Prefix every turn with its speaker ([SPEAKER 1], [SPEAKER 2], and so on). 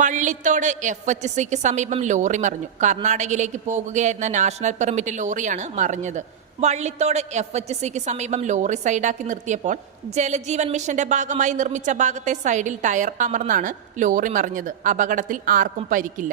[SPEAKER 1] Vallithode F H സിക്ക് സമീപം lorry മറിഞ്ഞു. കർണാടകയിലേക്ക് പോകുകയായിരുന്ന നാഷണൽ പെർമിറ്റ് ലോറിയാണ് മറിഞ്ഞത്. വള്ളിത്തോട് എഫ് എച്ച് സിക്ക് സമീപം ലോറി സൈഡാക്കി നിർത്തിയപ്പോൾ ജലജീവൻ മിഷന്റെ ഭാഗമായി നിർമ്മിച്ച ഭാഗത്തെ സൈഡിൽ ടയർ അമർന്നാണ് ലോറി മറിഞ്ഞത്. അപകടത്തിൽ ആർക്കും പരിക്കില്ല.